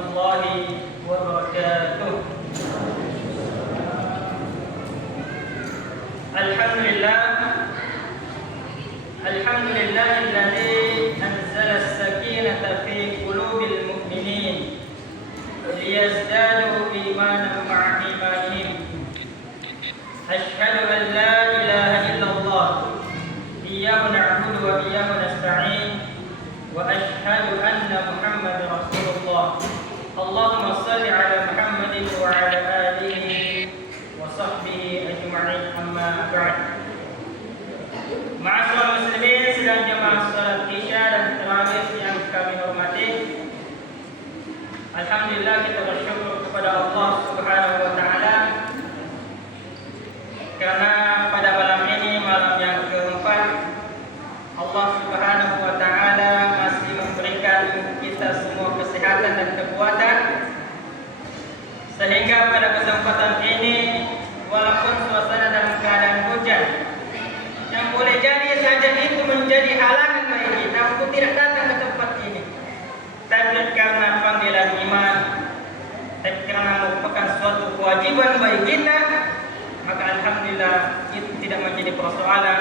warahmatullahi wabarakatuh. Alhamdulillahilladzi anzala as-sakinata fi qulubil mu'minin liyazdadu imanan ma'a imanihim. Asyhadu an la ilaha illallah iyyahu na'budu wa iyyahu nasta'in wa asyhadu anna Muhammadar Rasulullah. Allahumma shalli ala Muhammadin wa ala alihi wa sahbihi ajma'in, amma ba'd. Ma'asyiral muslimin, sidang jemaah salat Isya dan tarawih yang kami hormati, alhamdulillah kita bersyukur kepada Allah Subhanahu wa taala karena pada malam ini, malam yang keempat, Allah Subhanahu wa taala masih memberikan kita semua kesehatan dan kekuatan, sehingga pada kesempatan ini walaupun suasana dalam keadaan hujan yang boleh jadi saja itu menjadi halangan bagi kita untuk tidak datang ke tempat ini, tapi karena panggilan iman, tapi karena merupakan suatu kewajiban bagi kita, maka alhamdulillah itu tidak menjadi persoalan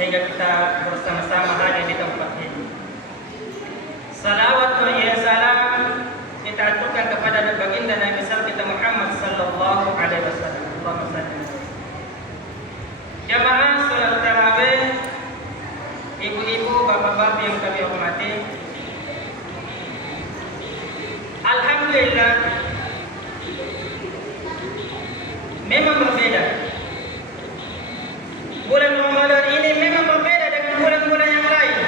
sehingga kita bersama-sama hadir di tempat ini. Salawat wa salam kita aturkan kepada baginda Nabi besar kita Muhammad sallallahu alaihi wasallam. Allahumma salli. Jamaah salat tarawih, ibu-ibu, bapak-bapak yang kami hormati, alhamdulillah memang berbeda. Bulan Ramadan ini memang berbeda dengan bulan-bulan yang lain.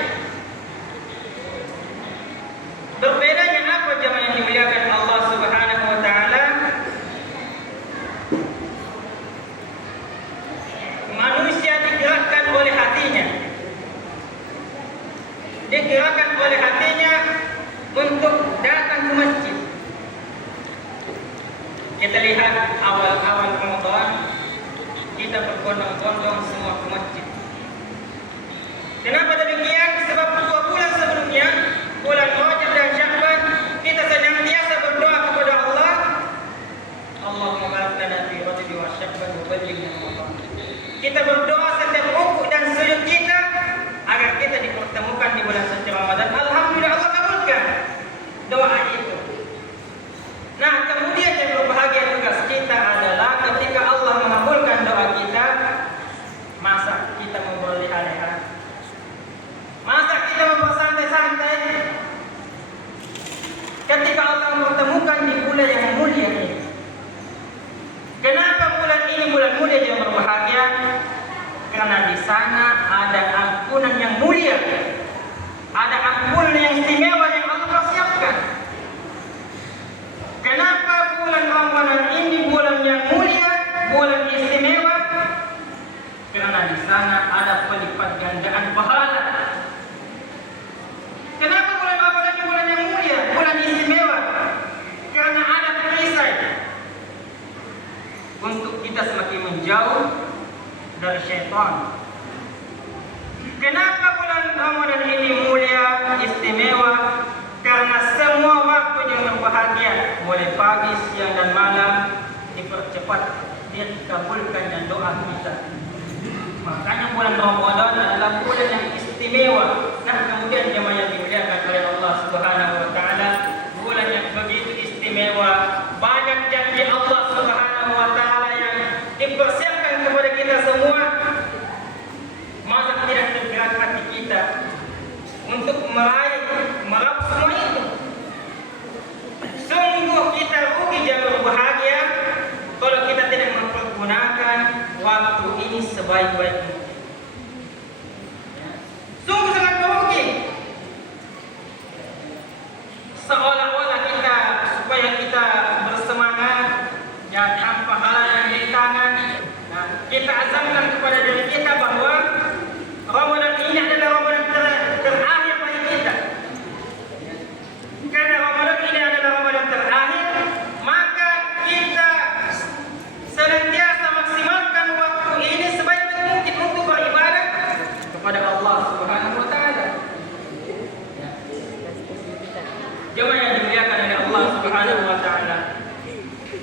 Berbedanya apa jamaah yang dimuliakan Allah Subhanahu wa taala? Manusia digerakkan oleh hatinya. Digerakkan oleh hatinya untuk datang ke masjid. Kita lihat awal-awal Ramadan, kita berbondong-bondong semua ke masjid. Kenapa demikian? Sebab 2 bulan sebelumnya, bulan Rajab dan Sya'ban, kita senantiasa berdoa kepada Allah, Allahumma barik lana fi Rajab wa Sya'ban wa ballighna Ramadan. Kita berdoa setiap rukuk dan sujud kita agar kita dipertemukan di bulan suci Ramadan. Alhamdulillah Allah kabulkan doa itu. Nah, kemudian yang berbahagia tugas kita adalah ketika Allah mengabulkan doa kita, masa kita mau berleha-leha? Masa kita mau bersantai-santai? Ketika Allah mempertemukan di bulan yang mulia ini. Kenapa bulan ini bulan mulia yang berbahagia? Karena di sana ada ampunan yang mulia, ada ampunan yang istimewa yang Allah persiapkan. Kenapa bulan Ramadan ini bulan yang mulia, bulan istimewa? Karena di sana ada pelipat gandaan pahala. Kenapa bulan Ramadan ini bulan yang mulia, bulan istimewa? Karena ada perisai untuk kita semakin menjauh dari syaitan. Kenapa bulan Ramadan ini mulia, istimewa? Karena semua waktu yang berbahagia, mulai pagi, siang dan malam, dipercepat, dikabulkannya doa kita. Makanya bulan Ramadan adalah bulan yang istimewa. Nah, kemudian jemaah yang dimuliakan oleh Allah Subhanahu wa taala, bulan yang begitu istimewa, banyak janji Allah Subhanahu wa taala yang dipersiapkan kepada kita semua. Masa tidak tergerak hati kita untuk meraih semua itu? Sungguh kita rugi dan berbahagia kalau kita tidak mempergunakan waktu ini sebaik-baik mungkin. Sungguh sangat merugi. Seolah-olah kita, supaya kita bersemangat ya tanpa hal yang di tangan, nah, kita azamkan kepada diri kita bahwa Ramadan ini adalah Ramadan terakhir bagi kita. Karena Ramadan ini adalah Ramadan terakhir, maka kita senantiasa maksimalkan waktu ini sebaik mungkin Subhanahu wa taala.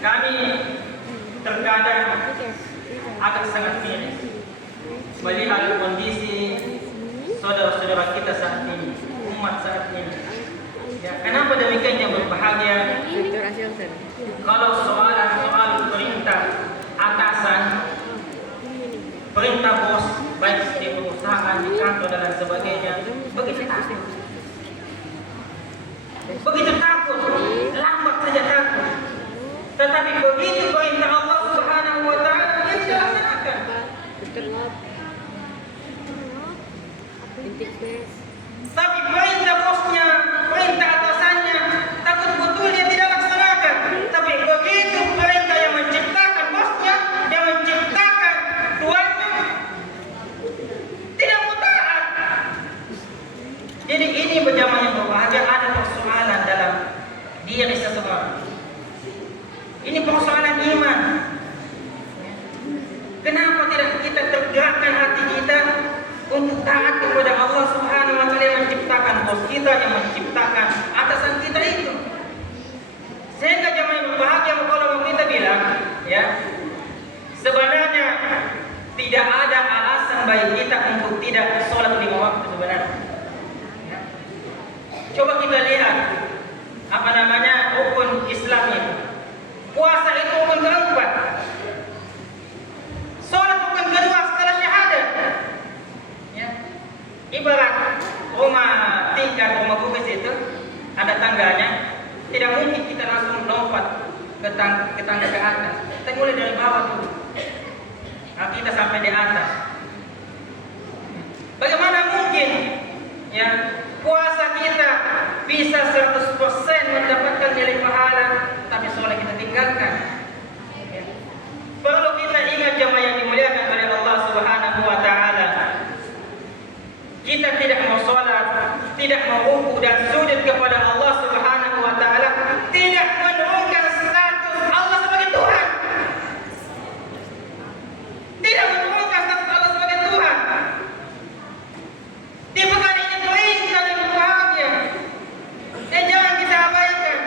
Kami terkadang akan sangat miris melihat kondisi saudara-saudara kita saat ini, umat saat ini. Ya, kenapa demikian yang berbahagia? Kalau soal perintah atasan, perintah bos, baik di perusahaan, di kantor dan lain sebagainya, begitu takut. Begitu takut, lambat saja takut. Tetapi begitu perintah Allah Subhanahu wa taala dia dilaksanakan. Tapi perintah bosnya, perintah atasannya, takut betul dia tidak laksanakan. Tapi begitu perintah yang menciptakan bosnya, yang menciptakan tuannya, tidak mau taat. Jadi ini berjamaah yang berbahagia, ada persoalan dalam diri seseorang. Ini persoalan iman. Kenapa tidak kita tergerakkan hati kita untuk taat kepada Allah Subhanahu wa taala yang menciptakan bos kita, yang menciptakan atasan kita itu? Sehingga jamaah yang berbahagia kalau kita bilang, ya, sebenarnya tidak ada alasan bagi kita untuk tidak sholat 5 waktu sebenarnya. Ya. Coba kita lihat rukun Islam itu. Puasa itu rukun keempat. Salat rukun kedua setelah syahadat. Ya. Ibarat rumah bukit itu ada tangganya, tidak mungkin kita langsung lompat ke tangga ke atas. Kita mulai dari bawah dulu. Nah, kita sampai di atas. Bagaimana mungkin ya puasa kita bisa 100% mendapatkan nilai pahala, tapi sholat kita tinggalkan? Ya. Perlu kita ingat jemaah yang dimuliakan oleh Allah Subhanahu wa taala. Kita tidak mau sholat, tidak mau ruku dan sujud kepada Allah Subhanahu wa taala, tidak menurunkan status Allah sebagai Tuhan. Tidak menurunkan status Allah sebagai Tuhan. Di pekan ini perintah yang berbahagia, dan jangan kita abaikan.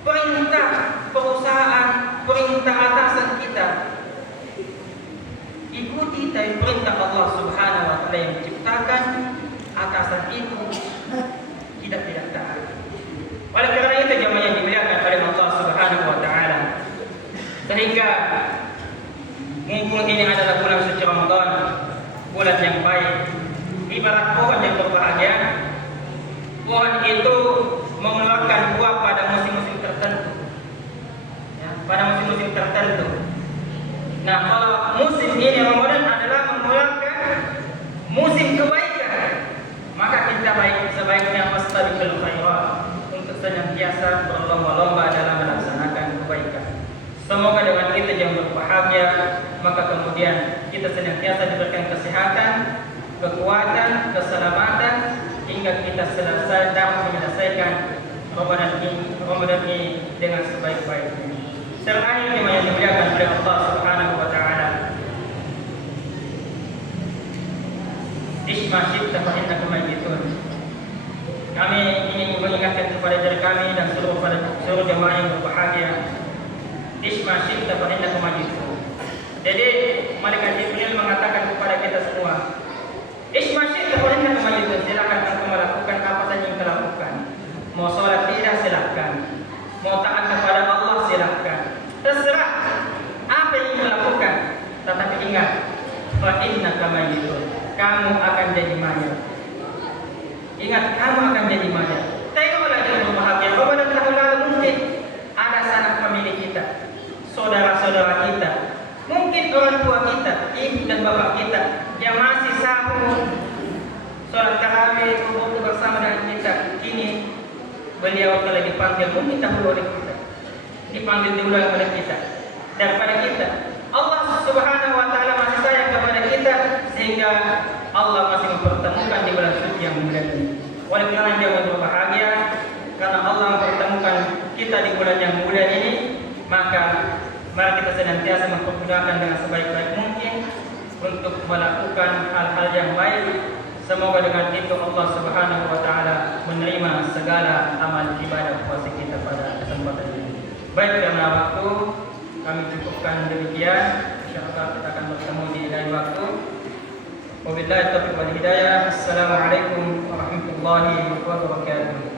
Perintah perusahaan, perintah atasan kita, ikuti dari perintah Allah Subhanahu wa taala yang menciptakan atasan itu tidak taat. Oleh karena itu jemaah yang dimuliakan oleh Allah Subhanahu wa taala, sehingga mumpung ini adalah bulan suci Ramadan, bulan yang baik, ibarat pohon yang berbahagia. Pohon itu mengeluarkan buah pada musim-musim tertentu, ya, pada musim-musim tertentu. Nah, kalau musim ini Ramadan adalah mengeluarkan musim kebaikan, maka kita sebaiknya fastabiqul khairat, untuk senantiasa berlomba-lomba dalam melaksanakan kebaikan. Semoga dengan kita yang berbahagia, maka kemudian kita senantiasa diberikan kesehatan, kekuatan, keselamatan, hingga kita selesai dapat menyelesaikan Ramadan ini dengan sebaik-baiknya. Terakhir yang dimuliakan oleh Allah Subhanahu wa taala, Isma syibta fa innaka mayyitun. Kami ingin mengingatkan kepada diri kami dan seluruh jemaah yang berbahagia, Isma syibta fa innaka mayyitun. Jadi malaikat Jibril mengatakan kepada kita semua, Isma syibta fa innaka mayyitun, silakan engkau melakukan apa saja yang kau lakukan. Mau sholat tidak silakan, mau taat kepada Allah silakan, terserah apa yang kau lakukan. Tetapi ingat, fa innaka mayyitun, kamu akan jadi mayat. Ingat, kamu akan jadi mayat. Tengoklah yang berbahagia, Ramadan tahun lalu mungkin ada sanak famili kita, saudara-saudara kita, mungkin orang tua kita, ibu dan bapak kita yang masih sahur sholat tarawih bersama dengan kita. Kini beliau telah dipanggil, mungkin dahulu oleh kita, dipanggil duluan oleh kita daripada kita. Allah Subhanahu wa taala masih sayang kepada kita, sehingga Allah masih mempertemukan di bulan suci yang mulia ini. Oleh karena dia berbahagia, karena Allah mempertemukan kita di bulan yang mulia ini, maka mari kita senantiasa mempergunakan dengan sebaik-baik mungkin untuk melakukan hal-hal yang baik, Semoga dengan itu Allah Subhanahu wa taala menerima segala amal ibadah puasa kita pada kesempatan ini. Baik, karena waktu kami cukupkan demikian. Insyaallah kita akan bertemu di lain waktu. Wabillahi taufiq wal hidayah. Assalamualaikum warahmatullahi wabarakatuh.